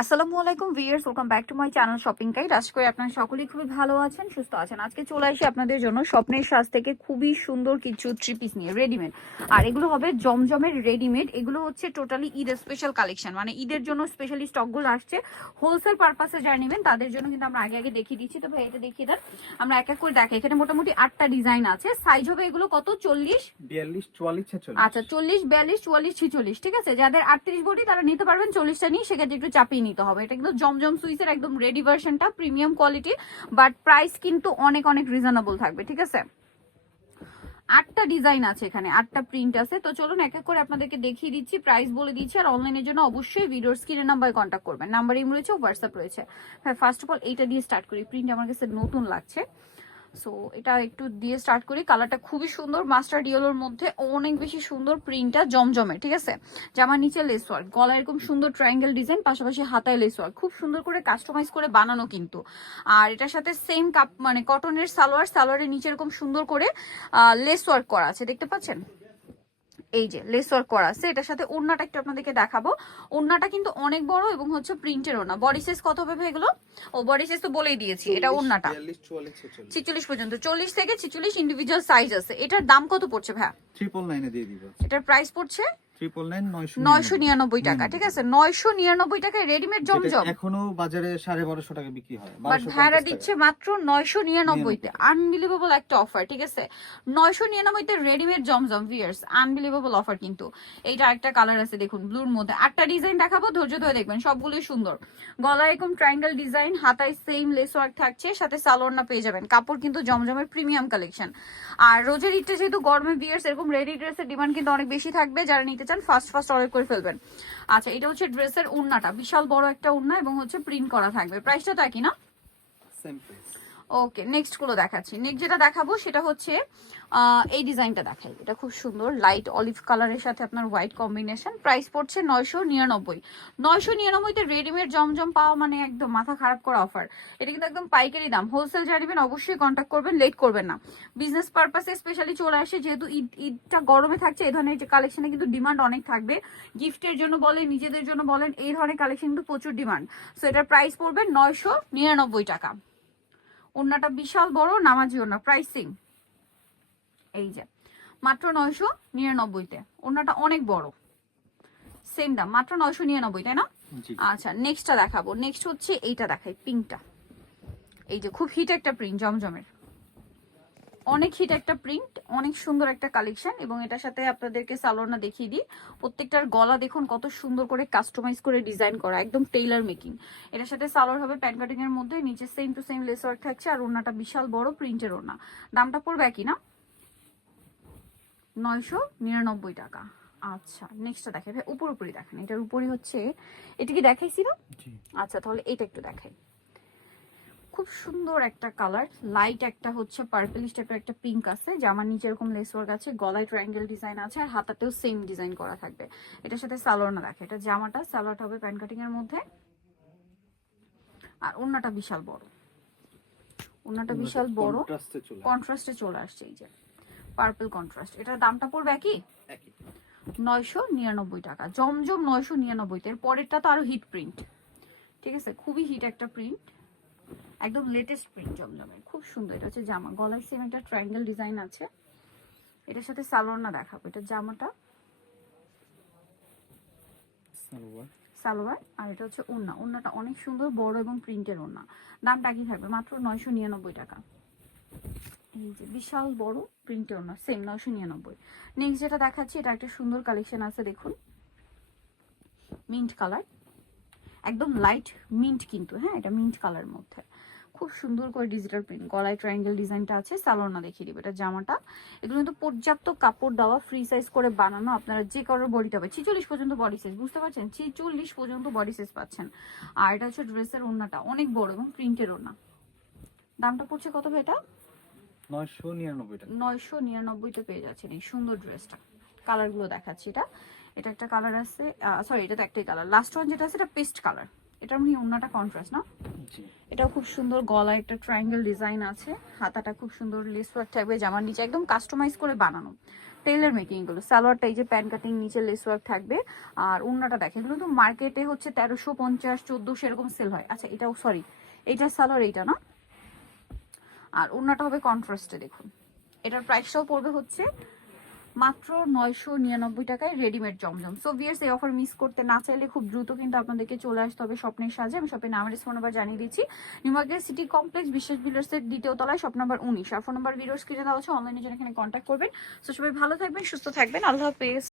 আসসালামু আলাইকুম viewers, welcome back to my channel shopping guide. আশা করি আপনারা সকলেই খুবই ভালো আছেন, সুস্থ আছেন। আজকে চলে আসি আপনাদের জন্য স্বপ্নের সাজ থেকে খুবই সুন্দর কিছু থ্রি পিস নিয়ে রেডিমেড। আর এগুলো হবে জমজমের রেডিমেড। এগুলো হচ্ছে টোটালি ঈদ স্পেশাল কালেকশন, মানে ঈদের জন্য স্পেশালি স্টকগুলো আসছে। হোলসেল পারপাসে যারা নেবেন তাদের জন্য কিন্তু আমরা আগে আগে দেখিয়ে দিচ্ছি। তো ভাই এটা দেখিয়ে দেন, আমরা এক এক করে দেখাই। এখানে মোটামুটি 8টা ডিজাইন আছে। সাইজ হবে এগুলো কত? 40, 42, 44, 46। আচ্ছা 40, 42, 44, 46। ঠিক আছে, যাদের 38 বডি তারা নিতে পারবেন 40টা নিয়ে, সেক্ষেত্রে একটু চাপিয়ে নিতে হবে। এটা কিন্তু জমজম সুইসের একদম রেডি ভার্সনটা, প্রিমিয়াম কোয়ালিটি, বাট প্রাইস কিন্তু অনেক অনেক রিজনেবল থাকবে। ঠিক আছে, 8টা ডিজাইন আছে এখানে, 8টা প্রিন্ট আছে। তো চলুন এক এক করে আপনাদেরকে দেখিয়ে দিচ্ছি, প্রাইস বলে দিচ্ছি। আর অনলাইনের জন্য অবশ্যই ভিডিওর স্ক্রিনের নাম্বারে কন্ট্যাক্ট করবেন। নাম্বার ইম রয়েছে, হোয়াটসঅ্যাপ রয়েছে। হ্যাঁ, ফার্স্ট অফ অল এইটা দিয়ে স্টার্ট করি। প্রিন্ট আমার কাছে নতুন লাগছে, সো এটা একটু দিয়ে স্টার্ট করি। কালারটা খুবই সুন্দর, মাস্টার্ড ইয়েলোর মধ্যে অনেক বেশি সুন্দর। প্রিন্টটা জমজমে। ঠিক আছে, জামার নিচে লেস ওয়ার্ক, গলা এরকম সুন্দর ট্রায়াঙ্গেল ডিজাইন, পাশাপাশি হাতায় লেস ওয়ার্ক, খুব সুন্দর করে কাস্টমাইজ করে বানানো কিন্তু। আর এটার সাথে সেম কাপ মানে কটনের সালোয়ার, সালোয়ারের নিচে এরকম সুন্দর করে লেস ওয়ার্ক করা আছে, দেখতে পাচ্ছেন? এই যে লেস ওয়ার্ক করা আছে। এটার সাথে ওড়নাটা একটু আপনাদেরকে দেখাবো। ওড়নাটা কিন্তু অনেক বড় এবং হচ্ছে প্রিন্টের ওড়না। বডি সাইজ কত হবে ভাই এগুলো? ও বডি সাইজ তো বলেই দিয়েছি। এটা ওড়নাটা 42, 44, 46। 46 পর্যন্ত, 40 থেকে 46 ইন্ডিভিজুয়াল সাইজ আছে। এটার দাম কত পড়ছে ভাই? 999 এ দিয়ে দিব। এটার প্রাইস পড়ছে 999, 999 টাকা। ঠিক আছে, 999 টাকায় রেডিমেড জমজম। এখনো বাজারে 1250 টাকা বিক্রি হয়। বাট ভাড়া দিচ্ছে মাত্র 999 তে। আনবিলিভেবল একটা অফার। ঠিক আছে, 999 তে রেডিমেড জমজম ভিউয়ার্স, আনবিলিভেবল অফার কিন্তু। এইটা একটা কালার আছে দেখুন, ব্লুর মধ্যে। 8টা ডিজাইন দেখাবো, ধৈর্য ধরে দেখবেন, সবগুলোই সুন্দর। গলায় এরকম ট্রায়াঙ্গেল ডিজাইন, হাতায় সেম লেস ওয়ার্ক থাকছে, সাথে সালোয়ারটা পেয়ে যাবেন। কাপড় কিন্তু জমজমের প্রিমিয়াম কালেকশন। আর রোজের ঈদটা যেহেতু গরমে ভিউয়ার্স, এরকম রেডি ড্রেসের ডিমান্ড কিন্তু অনেক বেশি থাকবে। যারা নিতে চান ফার্স্ট অর্ডার করে ফেলবেন। আচ্ছা, এটা হচ্ছে ড্রেসের ওড়নাটা, বিশাল বড় একটা ওড়না এবং হচ্ছে প্রিন্ট করা থাকবে। প্রাইসটা তো একই না? Same price. ওকে, নেক্সট গুলো দেখাচ্ছি। নেক্সট যেটা দেখাবো সেটা হচ্ছে এই ডিজাইনটা দেখাই। এটা খুব সুন্দর, লাইট অলিভ কালারের সাথে আপনার হোয়াইট কম্বিনেশন। প্রাইস পড়ছে 999। 999 তে রেডিমেড জমজম পাওয়া মানে একদম মাথা খারাপ করা অফার। এটা কিন্তু একদম পাইকারি দাম। হোলসেল যারা নেবেন অবশ্যই কন্ট্যাক্ট করবেন, লেট করবেন না। বিজনেস পারপাসে স্পেশালি চলে আসে, যেহেতু ঈদটা গরমে থাকছে, এই ধরনের কালেকশনে কিন্তু ডিমান্ড অনেক থাকবে। গিফটের জন্য বলেন, নিজেদের জন্য বলেন, এই ধরনের কালেকশন কিন্তু প্রচুর ডিমান্ড। সো এটার প্রাইস পড়বে 999 টাকা। ওড়নাটা বিশাল বড়, নামাজি ওড়না। প্রাইসিং এই যে মাত্র 999 তে। ওড়নাটা অনেক বড়, সেম দাম, মাত্র 999, তাই না? আচ্ছা, নেক্সটটা দেখাবো। নেক্সট হচ্ছে এইটা দেখাই, পিঙ্কটা। এই যে খুব হিট একটা প্রিন্ট জমজমের, অনেক হিট একটা প্রিন্ট, অনেক সুন্দর একটা কালেকশন। এবং এটার সাথে আপনাদেরকে সালোয়ারটা দেখিয়ে দিই। প্রত্যেকটার গলা দেখুন কত সুন্দর করে কাস্টমাইজ করে ডিজাইন করা, একদম টেইলার মেকিং। এটার সাথে সালোয়ার হবে প্যান্ট কাটিং এর মধ্যে, নিচে same to same less work থাকছে। আর ওড়নাটা বিশাল বড় প্রিন্টের ওড়না। দামটা পড়বে একই না? 999 টাকা। আচ্ছা, নেক্সটটা দেখে ভাই, উপরি দেখেন। এটার উপরই হচ্ছে, এটা কি দেখাইছি না? আচ্ছা, তাহলে এটা একটু দেখাই। খুব সুন্দর একটা কালার, লাইট একটা হচ্ছে পার্পলিশ টাইপের একটা পিঙ্ক আছে। জামার নিচে এরকম লেস ওয়ার্ক আছে, গলায় ট্রায়াঙ্গেল ডিজাইন আছে, আর হাতাতেও সেম ডিজাইন করা থাকবে। এটার সাথে সালোয়ার না দেখে, এটা জামাটা, সালোয়ারটা হবে প্যান্ট কাটিং এর মধ্যে। আর ওড়নাটা বিশাল বড়, ওড়নাটা বিশাল বড়, কন্ট্রাস্টে চলে আসছে। এই যে পার্পল কন্ট্রাস্ট। এটার দামটা পড়বে একই 999 টাকা। জমজম 999 তে। এর পরেরটা তো আরো হিট প্রিন্ট। ঠিক আছে, খুবই হিট একটা প্রিন্ট, একদম লেটেস্ট প্রিন্ট জমজমের, খুব সুন্দর। এটা হচ্ছে জামা, গলায় সেম একটা ট্রায়াঙ্গেল ডিজাইন আছে। এটার সাথে সালোয়ার না দেখাবো। এটা জামাটা, সালোয়ার, আর এটা হচ্ছে ওড়না। ওড়নাটা অনেক সুন্দর, বড় এবং প্রিন্টের ওড়না। দামটা কি থাকবে? মাত্র 999 টাকা। এই যে বিশাল বড় প্রিন্টের ওড়না, সেম 999। নেক্সট যেটা দেখাচ্ছি, এটা একটা সুন্দর কালেকশন আছে দেখুন, মিন্ট কালার, একদম লাইট মিন্ট কিন্তু। হ্যাঁ, এটা মিন্ট কালার মধ্যে, খুব সুন্দর করে ডিজিটাল প্রিন্ট, গলায় ট্রায়াঙ্গেল ডিজাইনটা আছে। সালোয়ার না দেখিয়ে দিবে। এটা জামাটা, এগুলো কিন্তু পর্যাপ্ত কাপড় দেওয়া, ফ্রি সাইজ করে বানানো। আপনারা যে কারোর বডিতে হবে, 46 পর্যন্ত বডি সাইজ, বুঝতে পারছেন? 46 পর্যন্ত বডি সাইজ পাচ্ছেন। আর এটা হচ্ছে ড্রেসের ওড়নাটা, অনেক বড় এবং প্রিন্টের ওড়না। দামটা পড়ছে কত ভাই? এটা 999 টাকা। 999 তে পেয়ে যাচ্ছেন এই সুন্দর ড্রেসটা। কালারগুলো দেখাচ্ছি। এটা একটা কালার আছে, সরি এটা তো একটাই কালার। লাস্ট ওয়ান যেটা আছে এটা পেস্ট কালার। এটার মানে ওড়নাটা কন্ট্রাস্ট না? এটাও খুব সুন্দর, গলায় একটা ট্রায়াঙ্গেল ডিজাইন আছে, হাতাটা খুব সুন্দর লেস ওয়ার্ক থাকবে, জামার নিচে একদম কাস্টমাইজ করে বানানো। টেইলার মেকিং গুলো। সালোয়ারটা এই যে প্যান কাটিং, নিচে লেস ওয়ার্ক থাকবে। আর ওড়নাটা দেখেন, এগুলো তো মার্কেটে হচ্ছে 1350 1400 এরকম সেল হয়। আচ্ছা এটাও সরি, এইটা সালোয়ার, এইটা না। আর ওড়নাটা হবে কন্ট্রাস্টে, দেখুন এটার প্রাইসটাও পড়বে হচ্ছে মাত্র 999 টাকায় রেডিমেড জমজম। সো ভিয়ার্স, এই অফার মিস করতে না চাইলে খুব দ্রুত কিন্তু আপনাদেরকে চলে আসতে হবে স্বপ্নের সাজে। আমি শপের নাম ফোন নাম্বার জানিয়ে দিচ্ছি। নিউ মার্কেট সিটি কমপ্লেক্স বিশ্বাস বিল্ডার্সের দ্বিতীয় তলায়, শপ নাম্বার 19। আর ফোন নাম্বার ভিডিওস কিনে দেওয়া হচ্ছে, অনলাইনে জন্য এখানে কন্ট্যাক্ট করবেন। সো সবাই ভালো থাকবেন, সুস্থ থাকবেন, আল্লাহ হাফেজ।